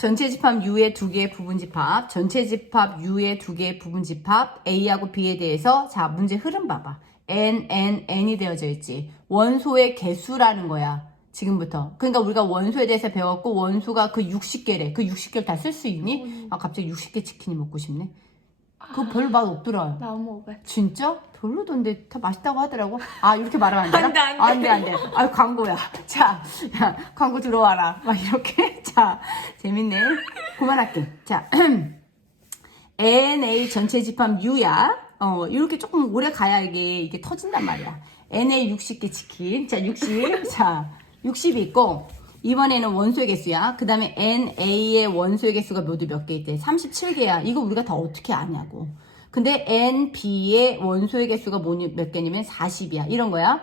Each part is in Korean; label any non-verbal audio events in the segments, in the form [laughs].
전체 집합 U의 두 개의 부분 집합, 전체 집합 U의 두 개의 부분 집합 A하고 B에 대해서 자 문제 흐름 봐봐. N, N, N이 되어져 있지. 원소의 개수라는 거야. 지금부터. 그러니까 우리가 원소에 대해서 배웠고 원소가 그 60개래. 그 60개를 다 쓸 수 있니? 아 갑자기 60개 치킨이 먹고 싶네. 그거 별로 맛 없더라. 나 먹어. 진짜? 별로던데 다 맛있다고 하더라고. 아 이렇게 말하면 안 되나? 안 돼, 안 돼. 안 돼, 안 돼. 아 광고야. 자, 야, 광고 들어와라. 막 이렇게. [laughs] 자, 재밌네. 그만할게. 자, [clears throat] NA 전체 집합 U야. 어, 이렇게 조금 오래 가야 이게 이게 터진단 말이야. NA 60개 치킨. 자, 60. 자, 60이 있고 이번에는 원소의 개수야. 그 다음에 NA의 원소의 개수가 모두 몇 개 있대? 37개야. 이거 우리가 다 어떻게 아냐고. 근데 NB의 원소의 개수가 몇 개냐면 40이야. 이런 거야.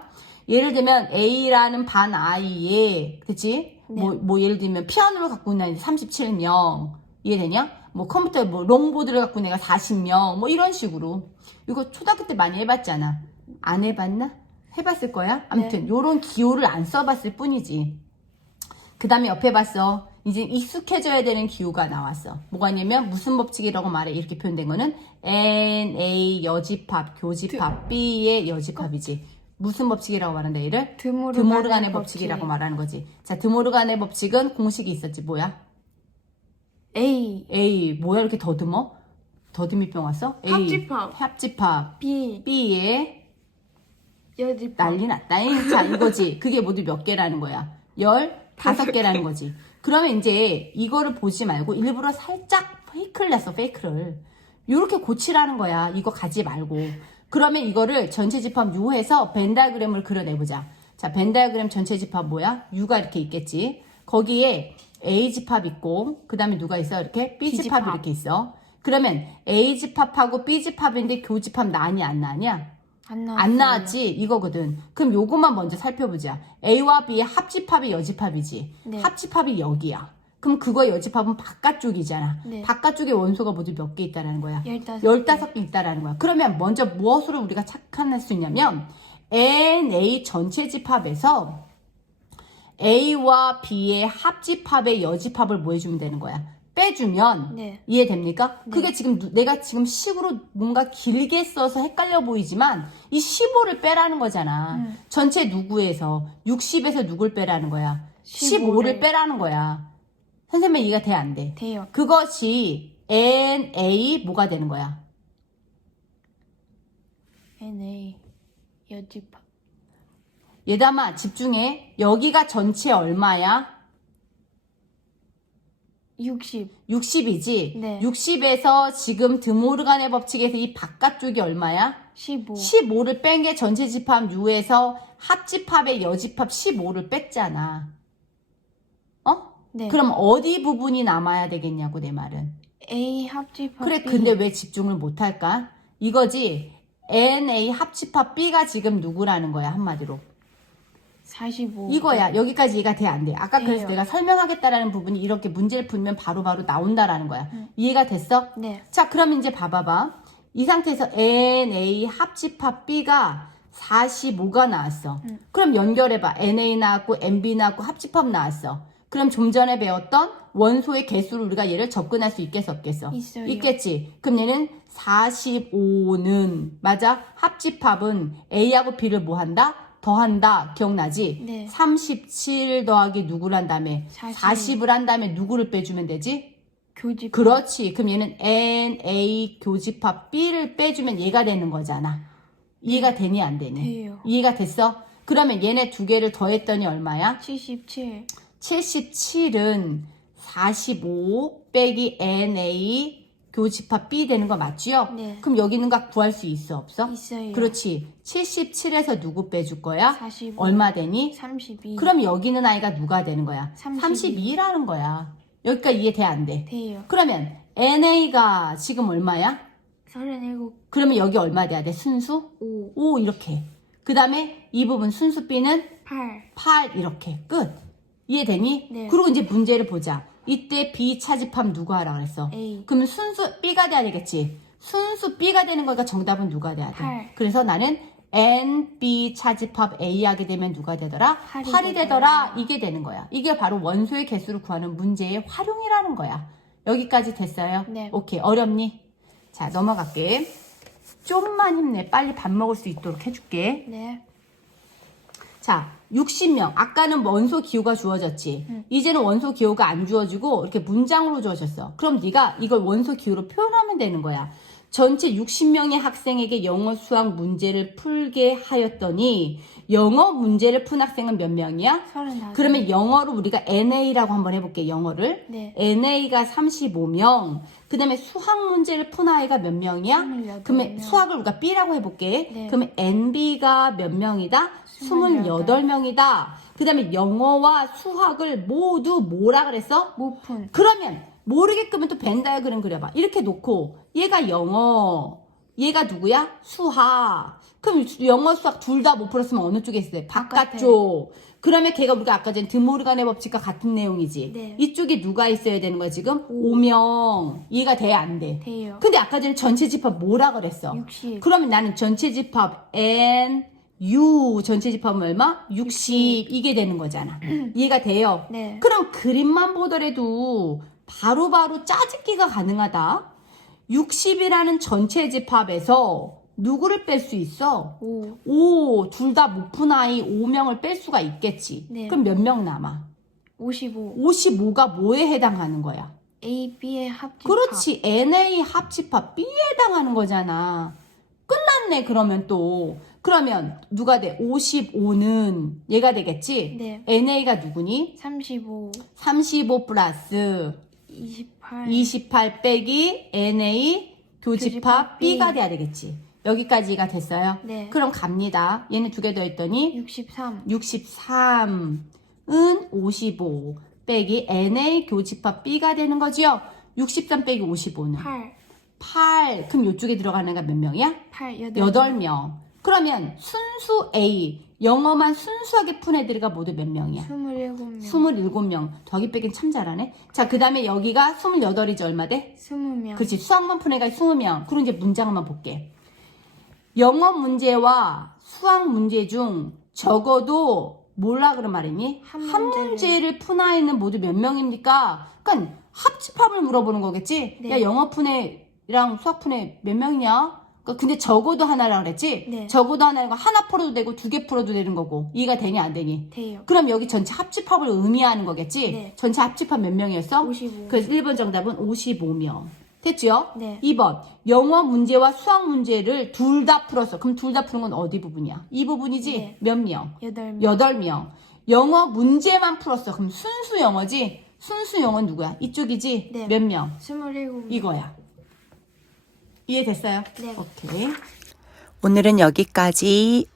예를 들면 A라는 반 I에, 그치? 뭐, 뭐 예를 들면 피아노를 갖고 있는 아이 37명. 이해되냐? 뭐 컴퓨터 뭐 롱보드를 갖고 있는 애가 40명. 뭐 이런 식으로. 이거 초등학교 때 많이 해봤잖아. 안 해봤나? 해봤을 거야? 아무튼 요런 기호를 안 써봤을 뿐이지. 그 다음에 옆에 봤어. 이제 익숙해져야 되는 기호가 나왔어. 뭐가 있냐면 무슨 법칙이라고 말해. 이렇게 표현된 거는 N, A 여집합, 교집합, B의 여집합이지. 무슨 법칙이라고 말한다 얘를? 드모르간의 드모르간의 법칙. 법칙이라고 말하는 거지. 자, 드모르간의 법칙은 공식이 있었지. 뭐야? A, A 뭐야 이렇게 더듬어? 더듬이병 왔어? A 합집합. 합집합 B, B의 여집합. 난리 났다잉. 자, 이거지. 그게 모두 몇 개라는 거야? 열 다섯 개라는 거지. 그러면 이제 이거를 보지 말고 일부러 살짝 페이크를 냈어, 페이크를. 요렇게 고치라는 거야. 이거 가지 말고. 그러면 이거를 전체 집합 U해서 벤다그램을 그려내보자. 자, 벤다그램 전체 집합 뭐야? U가 이렇게 있겠지. 거기에 A 집합 있고, 그 다음에 누가 있어? 이렇게 B 집합 집합. 이렇게 있어. 그러면 A 집합하고 B 집합인데 교집합 나니 안 나냐? 안. 안 나왔지 이거거든. 그럼 요것만 먼저 살펴보자. A와 B의 합집합이 여집합이지. 네. 합집합이 여기야. 그럼 그거 여집합은 바깥쪽이잖아. 네. 바깥쪽에 원소가 모두 몇 개 있다라는 거야. 열다섯. 15개 있다라는 거야. 그러면 먼저 무엇으로 우리가 착안할 수 있냐면 NA 전체 집합에서 A와 B의 합집합의 여집합을 뭐 해주면 되는 거야. 빼주면 네. 이해됩니까? 그게 지금 누- 내가 지금 식으로 뭔가 길게 써서 헷갈려 보이지만 이 15를 빼라는 거잖아. 음. 전체 누구에서 60에서 누굴 빼라는 거야. 15를 15를 빼라는 거야. 선생님 이해가 돼 안 돼? 돼요. 그것이 NA 뭐가 되는 거야? N, A, 여집합. 얘담아 집중해. 여기가 전체 얼마야? 60, 60이지? 네. 60에서 지금 드모르간의 법칙에서 이 바깥쪽이 얼마야? 15. 15를 뺀 게 전체 집합 U에서 합집합의 여집합 15를 뺐잖아. 어? 네. 그럼 어디 부분이 남아야 되겠냐고 내 말은. A 합집합. 그래 B. 근데 왜 집중을 못 할까? 이거지. NA 합집합 B가 지금 누구라는 거야 한마디로. 45. 이거야. 여기까지 이해가 돼 안 돼? 아까 그래서 돼요. 내가 설명하겠다라는 부분이 이렇게 문제를 풀면 바로바로 나온다라는 거야. 이해가 됐어? 네. 자, 그럼 이제 봐봐봐. 이 상태에서 NA 합집합 B가 45가 나왔어. 그럼 연결해봐. NA 나왔고, NB 나왔고, 합집합 나왔어. 그럼 좀 전에 배웠던 원소의 개수를 우리가 얘를 접근할 수 있겠어, 없겠어? 있어요. 있겠지. 그럼 얘는 45는, 맞아? 합집합은 A하고 B를 뭐 한다? 더한다. 기억나지? 네. 37 더하기 누구를 한 다음에 40. 40 을 한 다음에 누구를 빼주면 되지? 교집합. 그렇지. 그럼 얘는 N, A 교집합 B를 빼주면 얘가 되는 거잖아. 이해가 되니 안 되니? 돼요. 이해가 됐어? 그러면 얘네 두 개를 더했더니 얼마야? 77. 77은 45 빼기 NA 교집합 B 되는 거 맞지요? 네. 그럼 여기 있는 각 구할 수 있어 없어? 있어요. 그렇지. 77에서 누구 빼줄 거야? 45. 얼마 되니? 32. 그럼 여기 있는 아이가 누가 되는 거야? 32. 32 라는 거야. 여기까지 이해 돼 안 돼? 돼요. 그러면 NA가 지금 얼마야? 37. 그러면 여기 얼마 돼야 돼? 순수? 5. 5 이렇게. 그 다음에 이 부분 순수 B는 8. 8 이렇게 끝. 이해되니? 네. 그리고 이제 문제를 보자. 이때 B 차집합 누가 하라 그랬어? A. 그러면 순수 B가 돼야 되겠지. 순수 B가 되는 거니까 정답은 누가 돼야 돼? 팔. 그래서 나는 N, B 차집합 A 하게 되면 누가 되더라? 팔이 8이 되더라. 되더라. 이게 되는 거야. 이게 바로 원소의 개수를 구하는 문제의 활용이라는 거야. 여기까지 됐어요? 네. 오케이. 어렵니? 자, 넘어갈게. 좀만 힘내. 빨리 밥 먹을 수 있도록 해줄게. 네. 자, 60명. 아까는 원소 기호가 주어졌지. 응. 이제는 원소 기호가 안 주어지고 이렇게 문장으로 주어졌어. 그럼 네가 이걸 원소 기호로 표현하면 되는 거야. 전체 60명의 학생에게 영어 수학 문제를 풀게 하였더니 영어 문제를 푼 학생은 몇 명이야? 서른다섯. 그러면 영어로 우리가 NA라고 한번 해볼게 영어를. 네. NA가 35명. 그 다음에 수학 문제를 푼 아이가 몇 명이야? 28 그러면 명. 수학을 우리가 B라고 해볼게. 네. 그러면 NB가 몇 명이다? 28 28명이다. 그 다음에 영어와 수학을 모두 뭐라 그랬어? 모푼. 그러면 모르게끔은 또 벤다이그램 그려봐. 이렇게 놓고 얘가 영어, 얘가 누구야? 수학. 그럼 영어, 수학 둘 다 못 풀었으면 어느 쪽에 있어야 돼? 바깥쪽. 그러면 걔가 우리가 아까 전 드모르간의 법칙과 같은 내용이지. 네. 이쪽에 누가 있어야 되는 거야 지금? 5명. 이해가 돼? 안 돼? 돼요. 근데 아까 전에 전체 집합 뭐라 그랬어? 60. 그러면 나는 전체 집합 N, U 전체 집합은 얼마? 60 이게 되는 거잖아. [clears throat] 이해가 돼요? 네. 그럼 그림만 보더라도 바로바로 짜집기가 가능하다. 60이라는 전체 집합에서 누구를 뺄 수 있어? 5. 5, 둘 다 못푼 아이 5명을 뺄 수가 있겠지. 네. 그럼 몇 명 남아? 55. 55가 뭐에 해당하는 거야? A, B의 합집. 그렇지. NA 합집합 B에 해당하는 거잖아. 끝났네, 그러면 또. 그러면 누가 돼? 55는 얘가 되겠지? 네. NA가 누구니? 35. 35 플러스 28. 28 빼기 NA 교집합 교집합 B. B가 돼야 되겠지. 여기까지가 됐어요? 네. 그럼 갑니다. 얘는 두 개 더 했더니 63. 63은 55 빼기 NA 교집합 B가 되는 거지요. 63 빼기 55는 8. 8. 그럼 이쪽에 들어가는 애가 몇 명이야? 8. 8. 8명. 그러면 순수 A, 영어만 순수하게 푼 애들이가 모두 몇 명이야? 27명. 27명. 더하기 빼긴 참 잘하네. 자, 그 다음에 여기가 28이지 얼마 돼? 20명. 그렇지. 수학만 푼 애가 20명. 그럼 이제 문장만 볼게. 영어 문제와 수학 문제 중 적어도 몰라 그런 말이니? 한 한 문제를. 푼 아이는 모두 몇 명입니까? 그러니까 합집합을 물어보는 거겠지? 네. 야, 영어 푼 애랑 수학 푼애몇 명이냐? 그러니까 근데 적어도 하나라 그랬지? 네. 적어도 하나가 하나 풀어도 되고 두 개 풀어도 되는 거고. 이해가 되니 안 되니? 돼요. 그럼 여기 전체 합집합을 의미하는 거겠지? 네. 전체 합집합 몇 명이었어? 55. 그래서 1번 정답은 55명. 됐죠? 네. 2번. 영어 문제와 수학 문제를 둘 다 풀었어. 그럼 둘 다 푸는 건 어디 부분이야? 이 부분이지? 네. 몇 명? 8명. 8명. 영어 문제만 풀었어. 그럼 순수 영어지? 순수 영어 누구야? 이쪽이지? 네. 몇 명? 27명. 이거야. 이해됐어요? 네. 오케이. 오늘은 여기까지.